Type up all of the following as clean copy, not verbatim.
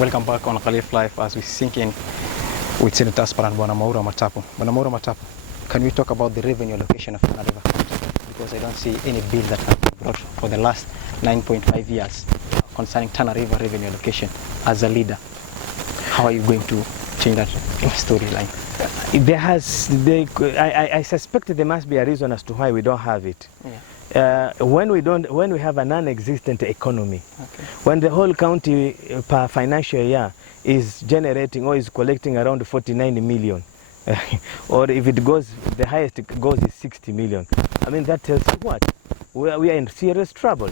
Welcome back on Khalif Life as we sink in with Senator Aspirant Maur Matapu. Maur Matapu, can we talk about the revenue allocation of Tana River County? Because I don't see any bill that has been brought for the last 9.5 years concerning Tana River revenue allocation. As a leader, how are you going to change that storyline? I suspect there must be a reason as to why we don't have it. Yeah. When we have a non-existent economy, Okay. when the whole county per financial year is generating or is collecting around 49 million, or if it goes, the highest it goes is 60 million. I mean, that tells you what? We are in serious trouble.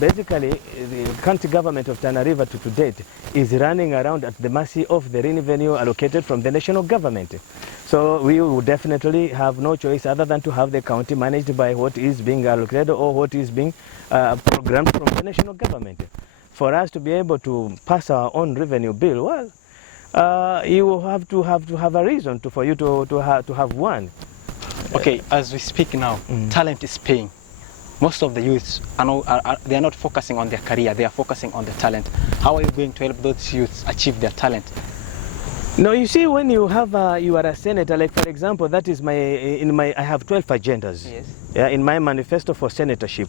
Basically, the county government of Tana River to date is running around at the mercy of the revenue allocated from the national government. So we will definitely have no choice other than to have the county managed by what is being allocated or what is being programmed from the national government. For us to be able to pass our own revenue bill, well, you will have to have a reason for you to have one. Okay, as we speak now, talent is paying. Most of the youths they are not focusing on their career, they are focusing on the talent. How are you going to help those youths achieve their talent? No, you see, when you have you are a senator, like for example, that is I have 12 agendas. Yes. Yeah, in my manifesto for senatorship,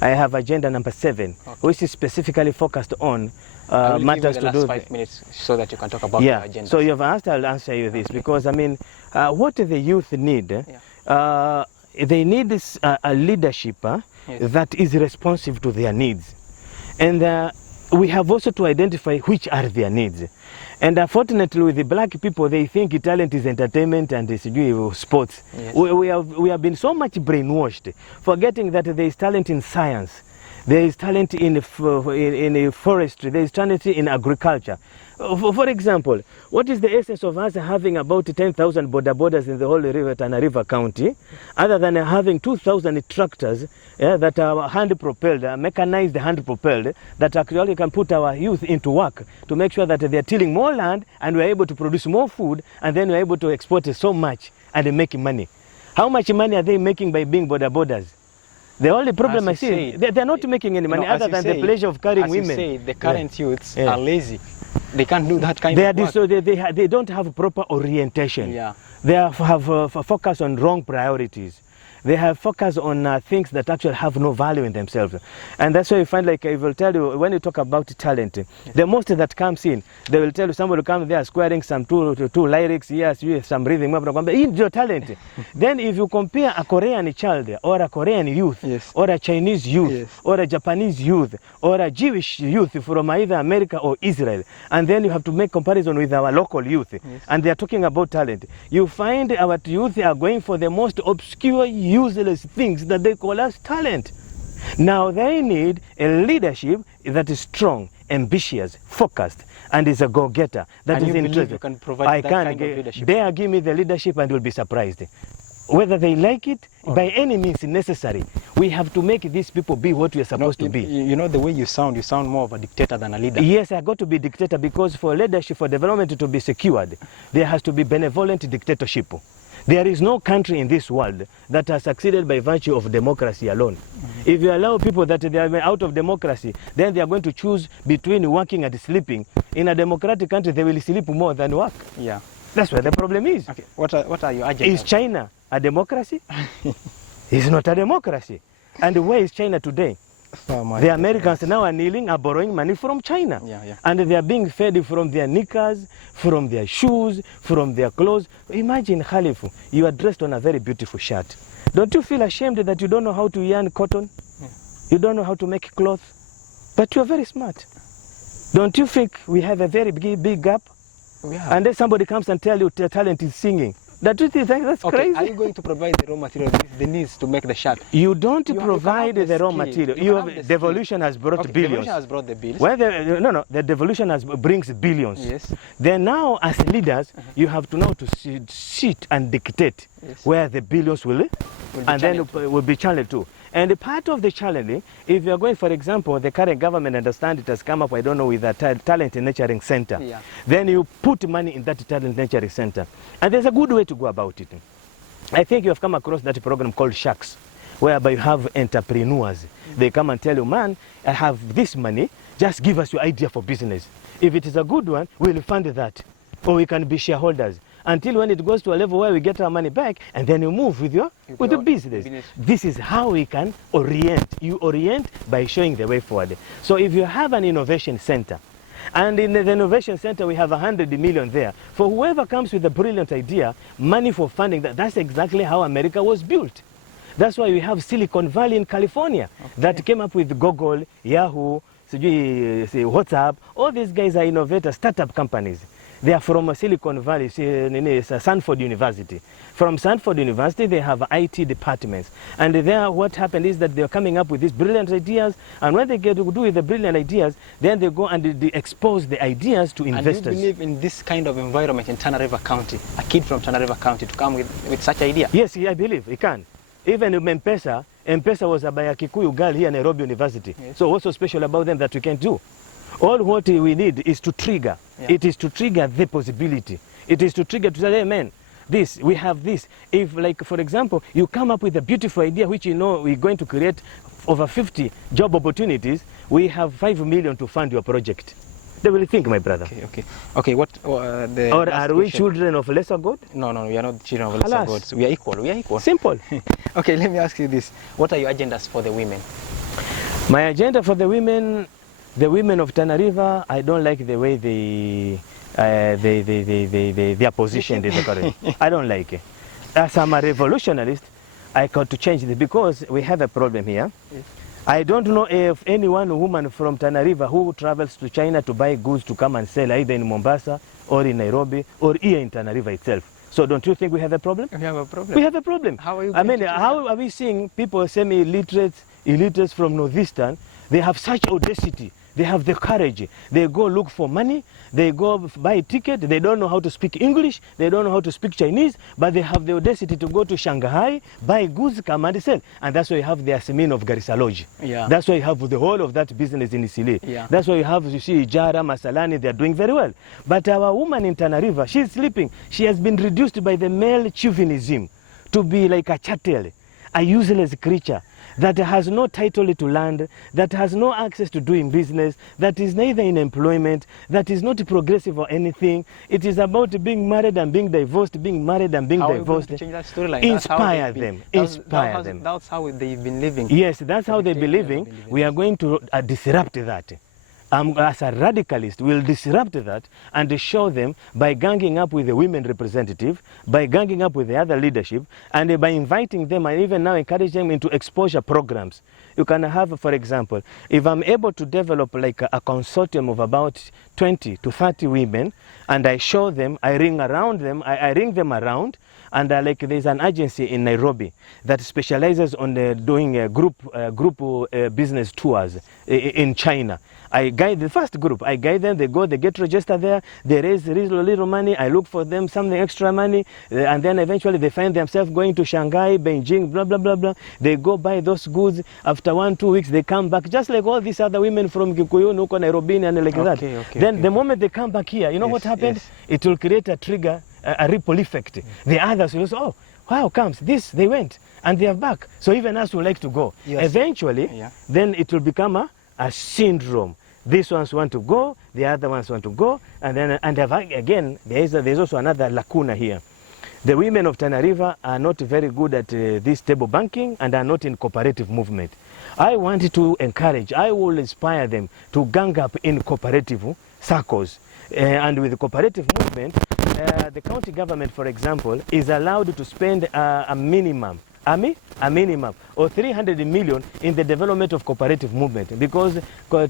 I have agenda number 7, okay, which is specifically focused on matters to do. 5 minutes so that you can talk about your agenda. So you have asked, I'll answer you this, because I mean, what the youth need, they need this a leadership that is responsive to their needs, and we have also to identify which are their needs. And unfortunately, with the black people, they think talent is entertainment and is sports. Yes. We have been so much brainwashed, forgetting that there is talent in science, there is talent in forestry, there is talent in agriculture. For example, what is the essence of us having about 10,000 borders in the whole Tana River County, other than having 2,000 tractors that are hand-propelled, mechanized hand-propelled, that actually can put our youth into work to make sure that they are tilling more land and we are able to produce more food, and then we are able to export so much and make money. How much money are they making by being borders? The only problem I see, they're not making any money other than the pleasure of carrying women. As you say, the current youths are lazy. They can't do that kind of work. So they don't have proper orientation. Yeah. They have a focus on wrong priorities. They have focus on things that actually have no value in themselves. And that's why you find, like I will tell you, when you talk about talent, the most that comes in, they will tell you somebody will come there squaring some two lyrics, yes, some rhythm, in your talent. Then if you compare a Korean child or a Korean youth, or a Chinese youth, or a Japanese youth, or a Jewish youth from either America or Israel, and then you have to make comparison with our local youth, and they are talking about talent, you find our youth are going for the most obscure, useless things that they call as talent. Now they need a leadership that is strong, ambitious, focused, and is a go-getter. That is interesting. You can provide that kind of leadership? They give me the leadership and will be surprised. Whether they like it, by any means necessary, we have to make these people be what we are supposed to be. You know the way you sound more of a dictator than a leader. Yes, I got to be dictator because for leadership, for development to be secured, there has to be benevolent dictatorship. There is no country in this world that has succeeded by virtue of democracy alone. If you allow people that they are out of democracy, then they are going to choose between working and sleeping. In a democratic country, they will sleep more than work. Yeah. That's where the problem is. Okay. What are your agendas? Is China a democracy? It's not a democracy. And where is China today? The Americans now are kneeling, are borrowing money from China. And they are being fed from their knickers, from their shoes, from their clothes. Imagine, Khalif, you are dressed on a very beautiful shirt. Don't you feel ashamed that you don't know how to yarn cotton? You don't know how to make cloth? But you are very smart. Don't you think we have a very big gap? And then somebody comes and tells you talent is singing. That you think that's crazy. Are you going to provide the raw material, the needs to make the shirt? You don't provide the raw material. Devolution has brought billions. Devolution has brought the bills. Well, the devolution brings billions. Yes. Then now, as leaders, you have to now to sit and dictate where the billions will be channeled to. And part of the challenge, if you are going, for example, the current government, understand it has come up, I don't know, with a talent nurturing center. Then you put money in that talent nurturing center. And there's a good way to go about it. I think you have come across that program called Sharks, whereby you have entrepreneurs. They come and tell you, man, I have this money, just give us your idea for business. If it is a good one, we'll fund that, or we can be shareholders. Until when it goes to a level where we get our money back, and then you move with the business. This is how we can orient. You orient by showing the way forward. So if you have an innovation center, and in the innovation center we have 100 million there, for whoever comes with a brilliant idea, money for funding, that's exactly how America was built. That's why we have Silicon Valley in California that came up with Google, Yahoo, WhatsApp. All these guys are innovators, startup companies. They are from Silicon Valley, Stanford University. From Stanford University, they have IT departments. And there, what happened is that they're coming up with these brilliant ideas, and when they get to do with the brilliant ideas, then they go and they expose the ideas to investors. And you believe in this kind of environment in Tana River County, a kid from Tana River County to come with such idea? Yes, I believe he can. Even M-Pesa was by a Kikuyu girl here at Nairobi University. Yes. So what's so special about them that we can't do? All what we need is to trigger. Yeah. It is to trigger the possibility. It is to trigger to say, hey man, this, we have this. If, like, for example, you come up with a beautiful idea which you know we're going to create over 50 job opportunities, we have 5 million to fund your project. They will think, my brother. Okay. What or are we children of lesser God? No, we are not children of lesser gods. We are equal. Simple. Okay, let me ask you this. What are your agendas for the women? My agenda for the women of Tana River, I don't like the way they are positioned in the current. I don't like it. As I'm a revolutionist, I got to change this because we have a problem here. Yes. I don't know if any one woman from Tana River who travels to China to buy goods to come and sell either in Mombasa or in Nairobi or here in Tana River itself. So don't you think we have a problem? We have a problem. We have a problem. How are you how are we seeing people illiterates from Northeastern? They have such audacity. They have the courage. They go look for money. They go buy a ticket. They don't know how to speak English. They don't know how to speak Chinese. But they have the audacity to go to Shanghai, buy goods, come and sell. And that's why you have the Asmin of Garissa Lodge. Yeah. That's why you have the whole of that business in Isili. Yeah. That's why you have, you see, Jara, Masalani, they're doing very well. But our woman in Tana River, she's sleeping. She has been reduced by the male chauvinism to be like a chattel, a useless creature that has no title to land, that has no access to doing business, that is neither in employment, that is not progressive or anything. It is about being married and being divorced, being married and being divorced. How are you going to change that storyline? Inspire them. Inspire them. That's how they've been living. Yes, that's how they've been living. We are going to disrupt that. As a radicalist, we'll disrupt that and show them by ganging up with the women representative, by ganging up with the other leadership, and by inviting them and even now encourage them into exposure programs. You can have, for example, if I'm able to develop like a consortium of about 20 to 30 women, and I show them, I ring them around, and like there's an agency in Nairobi that specializes on doing group business tours in China. I guide the first group. I guide them. They go. They get registered there. They raise little money. I look for them something extra money, and then eventually they find themselves going to Shanghai, Beijing, blah blah blah blah. They go buy those goods. After 1-2 weeks, they come back, just like all these other women from Kikuyu, Nuko, Nairobi, and like that. Then the moment they come back here, you know what happened? Yes. It will create a trigger, a ripple effect. The others will say, oh, wow, comes this. They went and they are back. So even us would like to go. Yes. Eventually, then it will become a syndrome. These ones want to go, the other ones want to go, and then again there's also another lacuna here. The women of Tana River are not very good at this table banking and are not in cooperative movement. I want to encourage, I will inspire them to gang up in cooperative circles. And with the cooperative movement, the county government, for example, is allowed to spend a minimum or 300 million in the development of cooperative movement, because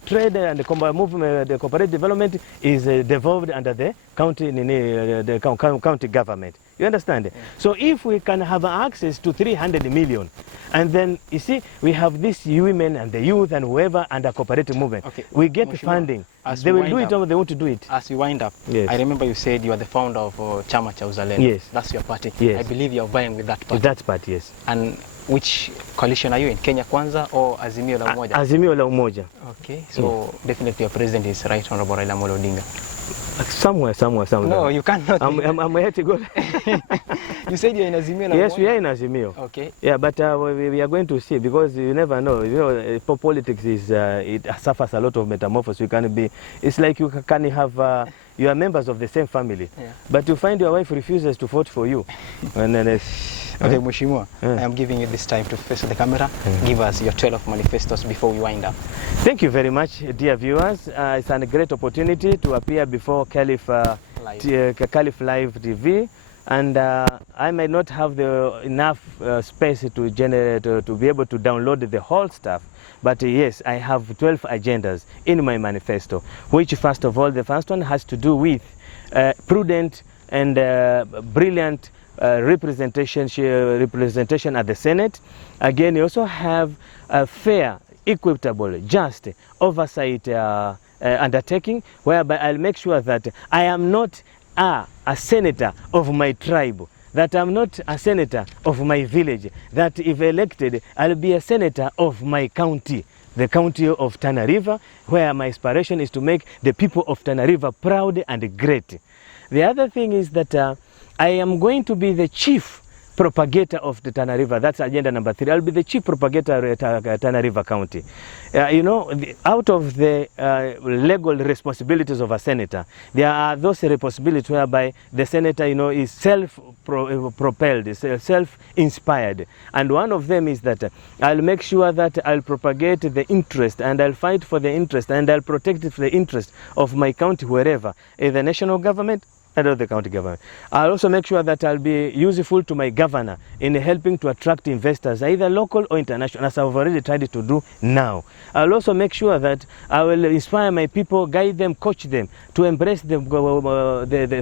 trade and the cooperative development is devolved under the county government. You understand? Yeah. So if we can have access to 300 million, and then you see we have these women and the youth and whoever under cooperative movement, we get funding. They will do it or they want to do it. As we wind up, I remember you said you are the founder of Chama Cha Uzalendo. Yes. That's your party. Yes. I believe you are vying with that party. With that party, yes. And which coalition are you in? Kenya Kwanza or Azimio la Umoja? Azimio la Umoja. Okay, so definitely your president is Right Honorable Raila Amolo Odinga. Somewhere. No, you cannot. I'm here to go. You said you're in Azimio. Yes, we are in Azimio. Okay. Yeah, but we are going to see, because you never know. You know, for politics is it suffers a lot of metamorphosis. You can be. It's like you can have. You are members of the same family, but you find your wife refuses to vote for you. And then okay, Mheshimiwa, I am giving you this time to face the camera. Give us your 12 manifestos before we wind up. Thank you very much, dear viewers. It's a great opportunity to appear before Caliph Live TV. And I might not have enough space to generate, to be able to download the whole stuff. But yes, I have 12 agendas in my manifesto, which first of all, the first one has to do with prudent and brilliant representation at the Senate. Again, you also have a fair, equitable, just oversight undertaking, whereby I'll make sure that I am not a senator of my tribe, that I'm not a senator of my village, that if elected, I'll be a senator of my county, the county of Tana River, where my aspiration is to make the people of Tana River proud and great. The other thing is that I am going to be the chief propagator of the Tana River. That's agenda number 3. I'll be the chief propagator at Tana River County. You know, out of the legal responsibilities of a senator, there are those responsibilities whereby the senator, you know, is self-propelled, self-inspired. And one of them is that I'll make sure that I'll propagate the interest, and I'll fight for the interest, and I'll protect the interest of my county wherever, in the national government and of the county government. I'll also make sure that I'll be useful to my governor in helping to attract investors, either local or international, as I've already tried to do now. I'll also make sure that I will inspire my people, guide them, coach them to embrace the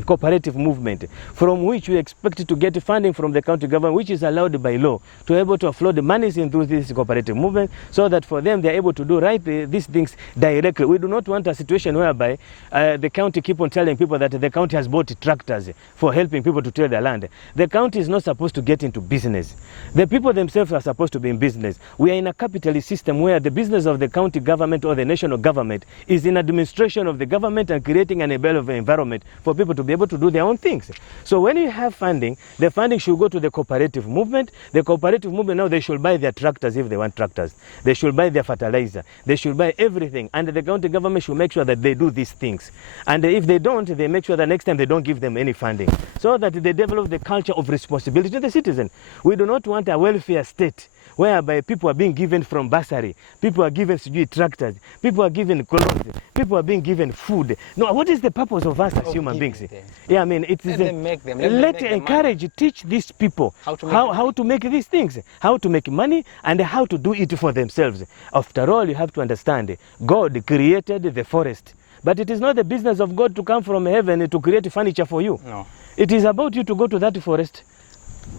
cooperative movement, from which we expect to get funding from the county government, which is allowed by law, to able to offload the monies into this cooperative movement, so that for them they're able to do these things directly. We do not want a situation whereby the county keep on telling people that the county has bought tractors for helping people to till their land. The county is not supposed to get into business. The people themselves are supposed to be in business. We are in a capitalist system where the business of the county government or the national government is in administration of the government and creating an environment for people to be able to do their own things. So when you have funding, the funding should go to the cooperative movement. The cooperative movement, now they should buy their tractors if they want tractors. They should buy their fertilizer. They should buy everything. And the county government should make sure that they do these things. And if they don't, they make sure that next time they don't give them any funding, so that they develop the culture of responsibility to the citizen. We do not want a welfare state whereby people are being given from bursary, people are given tractors, people are given clothes, people are being given food. No, what is the purpose of us as human beings? Yeah, I mean, it is let encourage, teach these people how to make these things, how to make money, and how to do it for themselves. After all, you have to understand, God created the forest. But it is not the business of God to come from heaven to create furniture for you. No. It is about you to go to that forest,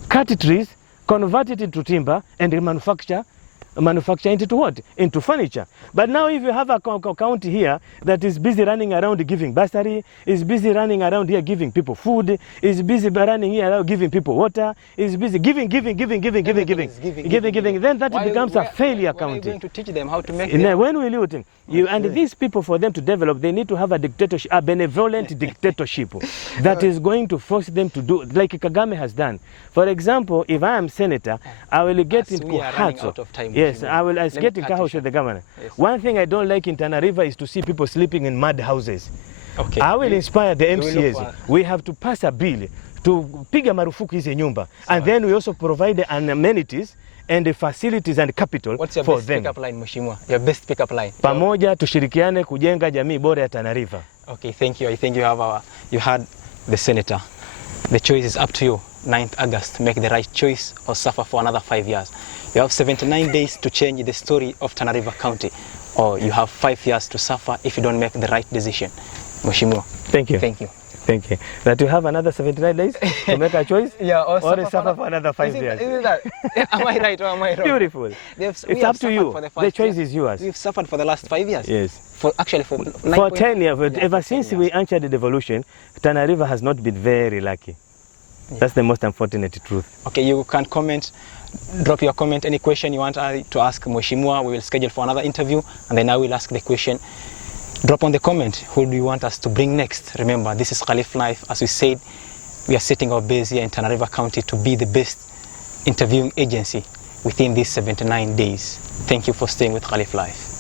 cut trees, convert it into timber, and manufacture into what? Into furniture. But now if you have a county here that is busy running around giving bursary, is busy running around here giving people food, is busy running here around giving people water, is busy giving, then that becomes a failure county. Why are you going to teach them how to make when will you think? And these people, for them to develop, they need to have a dictatorship, a benevolent dictatorship that is going to force them to do, like Kagame has done. For example, if I am senator, I will get into Kuhatso. Yes, I will get in Kahosh with the governor. Yes. One thing I don't like in Tana River is to see people sleeping in mud houses. Okay. I will inspire the MCAs. We have to pass a bill to piga marufuku hizi nyumba. And then we also provide amenities and the facilities and capital for them. What's your best pick-up line, Mheshimiwa? Your best pick-up line? Pamoja tushirikiane kujenga jamii bora ya Tana River. Okay, thank you. I think you had the senator. The choice is up to you. 9th August, make the right choice or suffer for another 5 years. You have 79 days to change the story of Tana River County, or you have 5 years to suffer if you don't make the right decision. Mheshimiwa. Thank you. Thank you. Thank you. That you have another 79 days to make a choice? Yeah, or suffer for another 5 years. Isn't that? Am I right or am I wrong? Beautiful. It's up to you. The choice is yours. We've suffered for the last 5 years. Yes. For 10 years. Ever since we entered the devolution, Tana River has not been very lucky. Yeah. That's the most unfortunate truth. Okay, you can comment, drop your comment, any question you want to ask Mheshimiwa. We will schedule for another interview, and then I will ask the question. Drop on the comment, who do you want us to bring next? Remember, this is Caliph Life. As we said, we are setting our base here in Tana River County to be the best interviewing agency within these 79 days. Thank you for staying with Khalif Live.